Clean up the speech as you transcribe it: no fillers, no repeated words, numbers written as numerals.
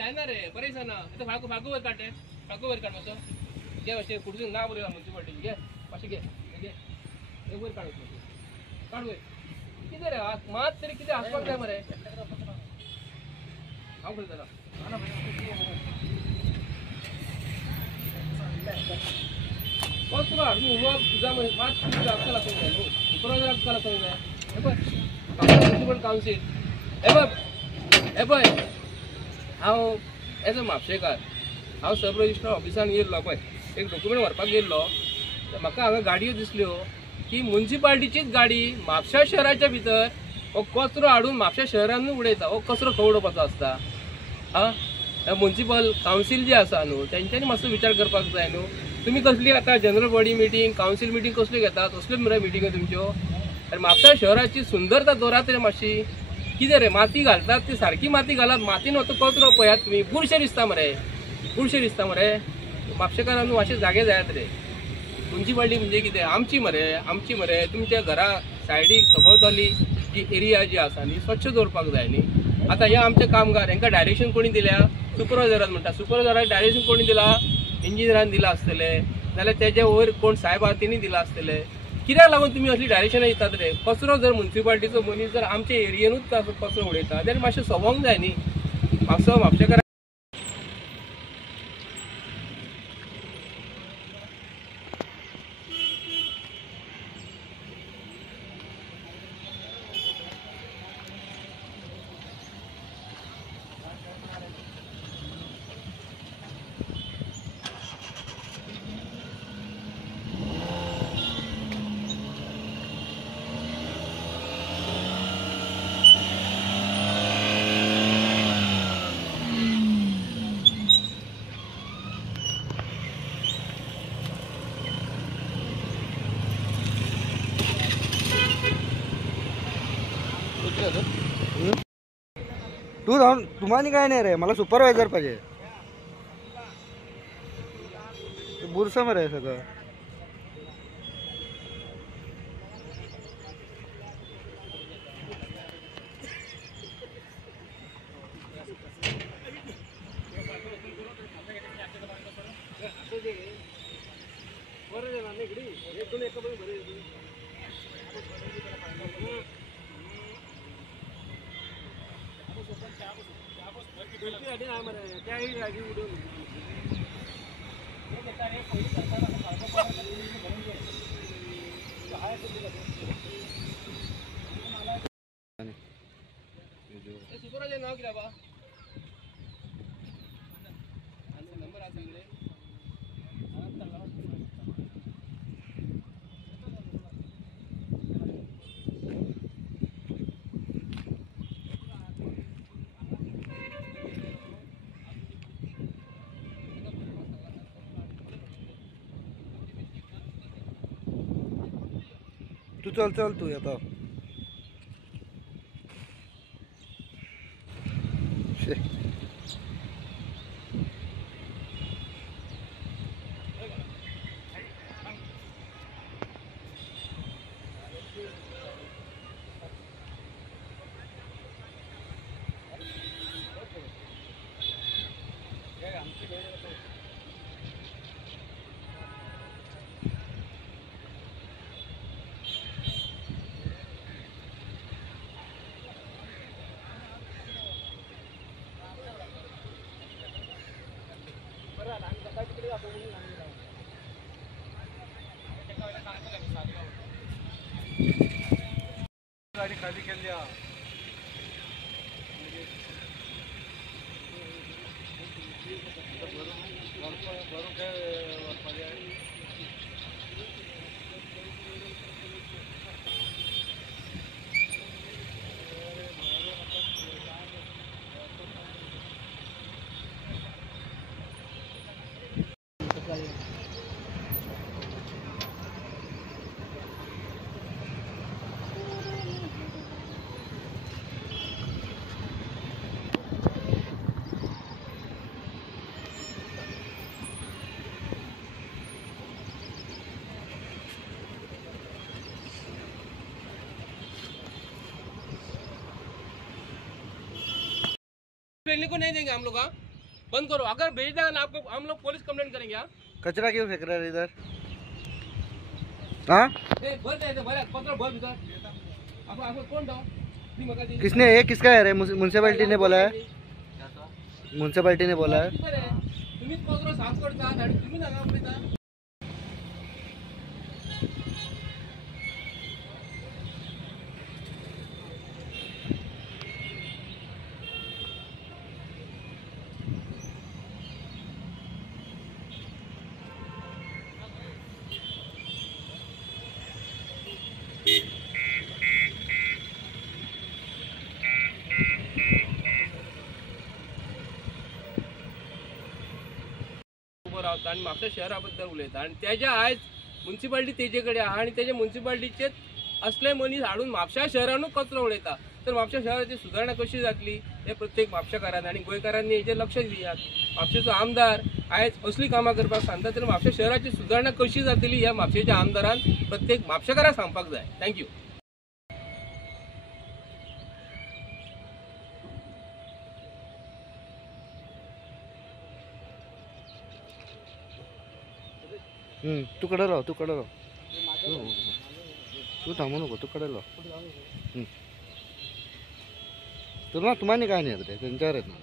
जायना रे बरेच ना इथं फाकू फाकू वर काढते फाकू वर काढ मग घे असे पुढचं नाव बरोबर म्युन्सिपाल्टी घे पाचशे घे घे वर काढ काढ वर किती रे मात तरी किती आसपास काय मरे हाव बोल जरा बस तुला मी उभा तुझा मात तुझा अक्कल असेल काय उपरावर अक्कल असेल काय हे बघ म्युन्सिपल काउन्सिल हे बघ हांव एज अ म्हापशेकार हांव सब रजिस्टर ऑफिसान येयल्लो पळय एक डॉक्युमेंट व्हरपाक गेल्लो म्हाका हांगा गाडयो दिसल्यो की म्युन्सिपाल्टीचीच गाडी म्हापशा शहराच्या भितर हो कचरो हाडून म्हापशा शहरान उडयता हो कचरो खंय उडोवपाचो आसता हां म्युन्सिपल कावन्सील जी आसा न्हू तेंच्यांनी मातसो विचार करपाक जाय न्हू तुमी कसली आतां general body meeting council meeting कसल्यो घेतात तसल्यो मरे मिटींग्यो तुमच्यो आनी म्हापशा शहराची सुंदरता दवरात रे मातशी कितें रे माती घालतात ती सारकी माती घालात मातीन वता कचरो पळयात तुमी बुरशें दिसता मरे म्हापशेकारांक मातशे जागे जायात रे म्युन्सिपाल्टी म्हणजे कितें आमची मरे तुमच्या घरा सायडीक सभोवताली जी एरिया जी आसा न्ही स्वच्छ दवरपाक जाय न्ही आतां हे आमचे कामगार हांकां डायरेक्शन कोणी दिल्या सुपरवायझरान म्हणटा सुपरवायझराक डायरेक्शन कोणी दिला इंजिनियरान दिला आसतले नाल्यार तेजे वयर कोण साहेब आहा तेणी दिला आसतले कित्याक लागून तुमी असली डायरेक्शनां दितात रे कचरो जर म्युन्सिपाल्टीचो मनीस जर आमच्या एरियेनूच कचरो उडयता जाल्यार मातशें सवंग जाय न्ही म्हापशेकार तू जाऊन तुम्हाला काय नाही रे मला सुपरवायझर पाहिजे बुरसं मरे सगळं सुपरवायझर नाव कितें बा नंबर आसा इकडे तू चल तू आता गाडी खाली केली भरून काय को नहीं देंगे हम लोग। बंद करो, अगर भेज देगा ना आपको हम लोग पुलिस कंप्लेंट करेंगे। हाँ कचरा क्यों फेंक रहा है इधर? हाँ भर द्यायचं, भर पत्र भर भीतर। आपण कोण तो ती मग ती किसने, ये किसका है रे? म्युन्सिपॅलिटी ने बोला है, म्युन्सिपॅलिटी ने बोला है। तुम्हीच पत्र साफ करता आणि तुम्ही सांगा पडता। उभं रावता आणि म्हापशा शहराबद्दल उलयता आणि त्याच्या आयज म्युन्सिपालिटी तेजेकडे आहा आणि त्याच्या म्युन्सिपालिटीचे असले मनीस हाडून म्हापशा शहरानूच कचरो उडयता। तर म्हापशा शहराची सुधारणा कशी जातली हे प्रत्येक म्हापशाकारान आणि गोंयकारांनी हेचेर लक्ष दियात। म्हापशेचो आमदार आयज असली कामां करपाक सांगता तर म्हापशा शहराची सुधारणा कशी जातली ह्या म्हापशेच्या आमदारान प्रत्येक म्हापशाकाराक सांगपाक जाय। थँक्यू। तू कडे राह, तू कडे राह, तू थांबू नको, तू कडे राह। तुला तुम्हाला काय नाही येत रे, त्यांच्यावर येत ना।